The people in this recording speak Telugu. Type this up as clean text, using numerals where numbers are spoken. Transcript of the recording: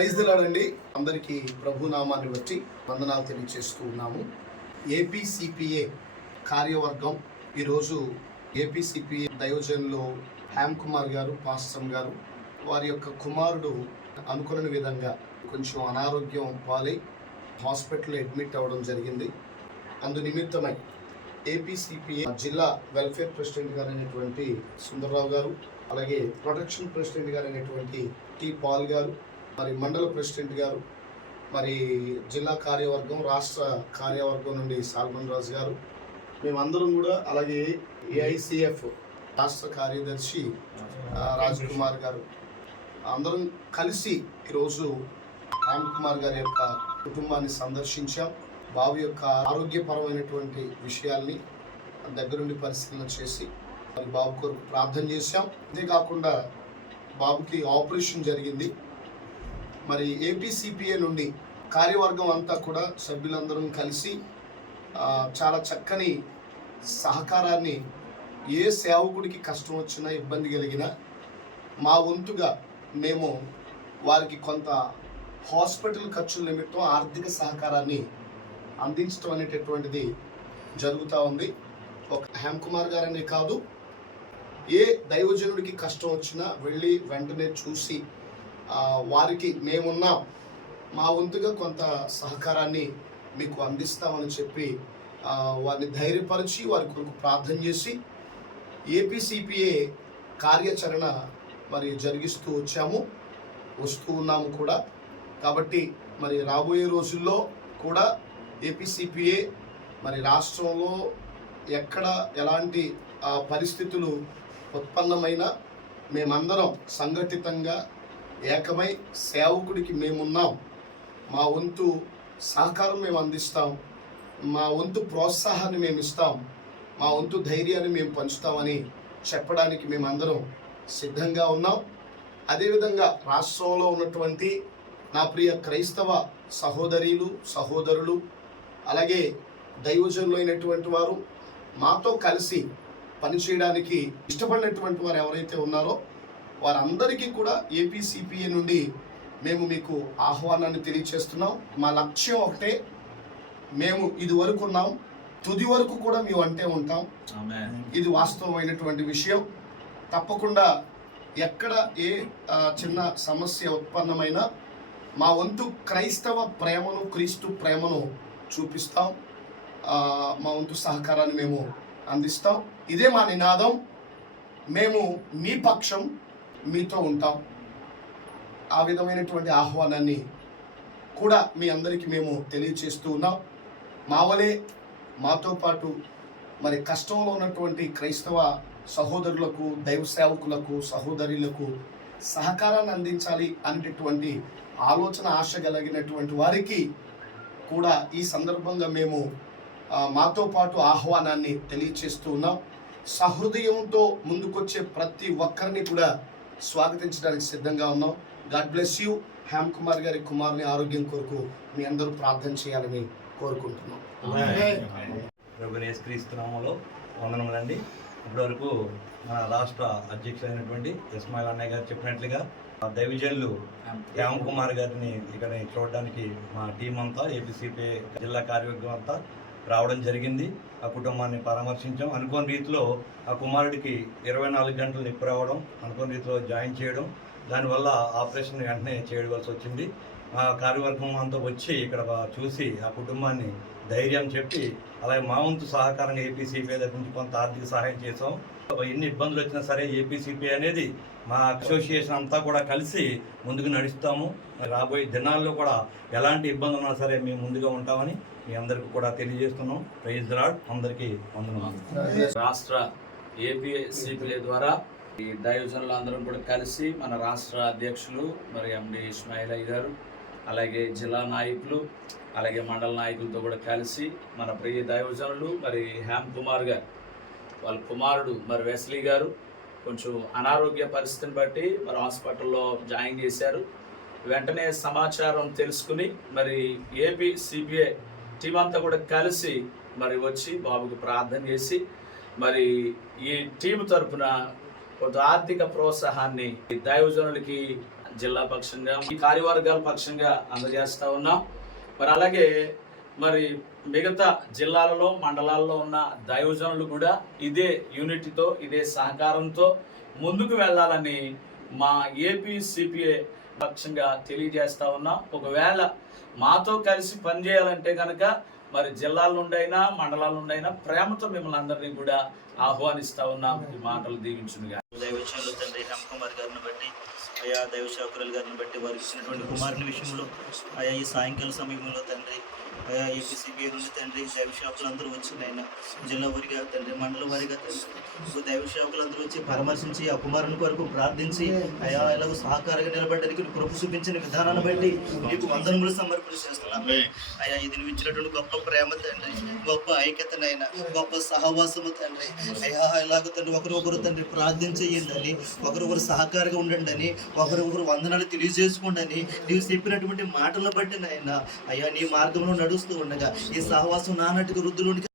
ప్రైజ్ ది లార్డ్ అండి. అందరికీ ప్రభు నామాన్ని బట్టి వందనాలు తెలియజేస్తూ ఉన్నాము. ఏపీసీపీఏ కార్యవర్గం ఈరోజు ఏపీసీపీఏ దైవజనులు హ్యామ్ కుమార్ గారు, పాస్టర్ గారు, వారి యొక్క కుమారుడు అనుకున్న విధంగా కొంచెం అనారోగ్యం పాలై హాస్పిటల్లో అడ్మిట్ అవ్వడం జరిగింది. అందు నిమిత్తమై ఏపీసీపీఏ జిల్లా వెల్ఫేర్ ప్రెసిడెంట్ గారు అయినటువంటి సుందర్రావు గారు, అలాగే ప్రొటెక్షన్ ప్రెసిడెంట్ గారు అయినటువంటి టి పాల్ గారు, మరి మండల ప్రెసిడెంట్ గారు, మరి జిల్లా కార్యవర్గం, రాష్ట్ర కార్యవర్గం నుండి సాల్మన్ రాజు గారు, మేమందరం కూడా, అలాగే ఏఐసిఎఫ్ రాష్ట్ర కార్యదర్శి రాజ్ కుమార్ గారు, అందరం కలిసి ఈరోజు రామ్ కుమార్ గారి యొక్క కుటుంబాన్ని సందర్శించాం. బాబు యొక్క ఆరోగ్యపరమైనటువంటి విషయాల్ని దగ్గరుండి పరిశీలన చేసి మరి బాబు కొరకు ప్రార్థన చేశాం. అంతేకాకుండా బాబుకి ఆపరేషన్ జరిగింది. మరి ఏపీసీపీఏ నుండి కార్యవర్గం అంతా కూడా సభ్యులందరం కలిసి చాలా చక్కని సహకారాన్ని, ఏ సేవకుడికి కష్టం వచ్చినా ఇబ్బంది కలిగినా మా వంతుగా మేము వారికి కొంత హాస్పిటల్ ఖర్చుల నిమిత్తం ఆర్థిక సహకారాన్ని అందించడం అనేటటువంటిది జరుగుతూ ఉంది. ఒక హ్యామ్ కుమార్ గారనే కాదు, ఏ దైవజనుడికి కష్టం వచ్చినా వెళ్ళి వెంటనే చూసి వారికి మేమున్నాం, మా వంతుగా కొంత సహకారాన్ని మీకు అందిస్తామని చెప్పి వారిని ధైర్యపరిచి వారి కొరకు ప్రార్థన చేసి ఏపీసీపీఏ కార్యాచరణ మరి జరిగిస్తూ వస్తూ ఉన్నాము కూడా. కాబట్టి మరి రాబోయే రోజుల్లో కూడా ఏపీసీపీఏ మరి రాష్ట్రంలో ఎక్కడ ఎలాంటి పరిస్థితులు ఉత్పన్నమైన మేమందరం సంఘటితంగా ఏకమై సేవకుడికి మేమున్నాం, మా వంతు సహకారం మేము అందిస్తాం, మా వంతు ప్రోత్సాహాన్ని మేము ఇస్తాం, మా వంతు ధైర్యాన్ని మేము పంచుతామని చెప్పడానికి మేమందరం సిద్ధంగా ఉన్నాం. అదేవిధంగా రాష్ట్రంలో ఉన్నటువంటి నా ప్రియ క్రైస్తవ సహోదరీలు, సహోదరులు, అలాగే దైవజనులు అయినటువంటి వారు, మాతో కలిసి పనిచేయడానికి ఇష్టపడినటువంటి వారు ఎవరైతే ఉన్నారో వారందరికీ కూడా ఏపీసీపీఏ నుండి మేము మీకు ఆహ్వానాన్ని తెలియచేస్తున్నాం. మా లక్ష్యం ఒకటే, మేము ఇది వరకు ఉన్నాం, తుది వరకు కూడా మేము అంటే ఉంటాం. ఇది వాస్తవమైనటువంటి విషయం. తప్పకుండా ఎక్కడ ఏ చిన్న సమస్య ఉత్పన్నమైనా మా వంతు క్రైస్తవ ప్రేమను, క్రీస్తు ప్రేమను చూపిస్తాం, మా వంతు సహకారాన్ని మేము అందిస్తాం. ఇదే మా నినాదం. మేము మీ పక్షం, మీతో ఉంటాం. ఆ విధమైనటువంటి ఆహ్వానాన్ని కూడా మీ అందరికీ మేము తెలియచేస్తూ ఉన్నాం. మావలే మాతో పాటు మరి కష్టంలో ఉన్నటువంటి క్రైస్తవ సహోదరులకు, దైవ సేవకులకు, సహోదరులకు సహకారాన్ని అందించాలి అనేటటువంటి ఆలోచన, ఆశ కలిగినటువంటి వారికి కూడా ఈ సందర్భంగా మేము మాతో పాటు ఆహ్వానాన్ని తెలియచేస్తూ ఉన్నాం. సహృదయంతో ముందుకొచ్చే ప్రతి ఒక్కరిని కూడా స్వాగతించడానికి సిద్ధంగా ఉన్నాం. God bless you. హ్యామ్ కుమార్ గారి కుమారుని ఆరోగ్యం కొరకు మీ అందరూ ప్రార్థన చేయాలని కోరుకుంటున్నాం. ప్రభువైన యేసుక్రీస్తు నామములో వందనములండి. ఇప్పటివరకు మన రాష్ట్ర అధ్యక్షులైనటువంటి ఇస్మాయిల్ అన్నయ్య గారు చెప్పినట్లుగా దైవజనులు హ్యామ్ కుమార్ గారిని ఇక్కడ చూడడానికి మా టీం అంతా, ఏపీసీపీఏ జిల్లా కార్యవర్గం అంతా రావడం జరిగింది. ఆ కుటుంబాన్ని పరామర్శించాం. అనుకోని రీతిలో ఆ కుమారుడికి 24 గంటలు నిప్పు రావడం, అనుకోని రీతిలో జాయిన్ చేయడం, దానివల్ల ఆపరేషన్ వెంటనే చేయవలసి వచ్చింది. ఆ కార్యవర్గం అంతా వచ్చి ఇక్కడ చూసి ఆ కుటుంబాన్ని ధైర్యం చెప్పి, అలాగే మా వంతు సహకారంగా ఏపీసీపీఐ దగ్గర నుంచి కొంత ఆర్థిక సహాయం చేసాం. ఎన్ని ఇబ్బందులు వచ్చినా సరే ఏపీసీపీఐ అనేది మా అసోసియేషన్ అంతా కూడా కలిసి ముందుకు నడుస్తాము. రాబోయే దినాల్లో కూడా ఎలాంటి ఇబ్బంది ఉన్నా సరే మేము ముందుగా ఉంటామని మీ అందరికీ కూడా తెలియజేస్తున్నాం. Praise the Lord. అందరికీ వందనాలు. రాష్ట్ర ఏపీసీపీఐ ద్వారా ఈ దైవజనులు అందరం కూడా కలిసి మన రాష్ట్ర అధ్యక్షులు మరి ఎండి ఇస్మాయిల్ అయ్య గారు, అలాగే జిల్లా నాయకులు, అలాగే మండల నాయకులతో కూడా కలిసి మన ప్రియ దైవజనులు మరి హ్యామ్ కుమార్ గారు, వాళ్ళ కుమారుడు మరి వెస్లీ గారు కొంచెం అనారోగ్య పరిస్థితిని బట్టి మరి హాస్పిటల్లో జాయిన్ చేశారు. వెంటనే సమాచారం తెలుసుకుని మరి ఏపీసీపీఐ టీం అంతా కూడా కలిసి మరి వచ్చి బాబుకు ప్రార్థన చేసి మరి ఈ టీం తరఫున కొంత ఆర్థిక ప్రోత్సాహాన్ని దైవజనులకి జిల్లా పక్షంగా ఈ కార్యవర్గాల పక్షంగా అందజేస్తా ఉన్నాం. మరి అలాగే మరి మిగతా జిల్లాలలో మండలాల్లో ఉన్న దైవజనులు కూడా ఇదే యూనిటీతో ఇదే సహకారంతో ముందుకు వెళ్ళాలని మా ఏపీ సిపిఐ పక్షంగా తెలియజేస్తా ఉన్నాం. ఒకవేళ మాతో కలిసి పనిచేయాలంటే కనుక మరి జిల్లాల నుండి అయినా మండలాల నుండి అయినా ప్రేమతో మిమ్మల్ని అందరినీ కూడా ఆహ్వానిస్తా ఉన్నాం. ఈ మాటలు దీవించునుగా. దైవజనులు తండ్రి రామ్ కుమార్ గారిని బట్టి, అయా దైవ సేవకురాలు గారిని బట్టి వారికి ఇచ్చినటువంటి కుమారుని విషయంలో అయా ఈ సాయంకాల సమయంలో తండ్రి అయా ఏపీసీబీ నుండి తండ్రి దైవ సేవకులు అందరూ వచ్చి ఆయన జిల్లా వారిగా తండ్రి మండల వారిగా తండ్రి దైవ సేవకులు అందరూ వచ్చి పరామర్శించి ఆ కుమారుని కొరకు ప్రార్థించి అయా ఇలాగ సహకారంగా నిలబడడానికి కృప చూపించిన విధానాన్ని బట్టి నీకు వందనములు సమర్పణ చేస్తున్నాను. అయా ఇది నువ్వు ఇచ్చినటువంటి గొప్ప ప్రేమ తండ్రి, గొప్ప ఐక్యతనైనా, గొప్ప సహవాసము తండ్రి. అయా ఇలాగ తండ్రి ఒకరొకరు తండ్రి ప్రార్థించేయండి, ఒకరొకరు సహకారంగా ఉండండి అని, ఒకరొకరు వందనాలు తెలియజేసుకోండి అని నీవు చెప్పినటువంటి మాటలను బట్టి నాయన అయ్యా నీ మార్గంలో నడుస్తూ ఉండగా ఈ సహవాసం నానాటికి వృద్ధులోనికి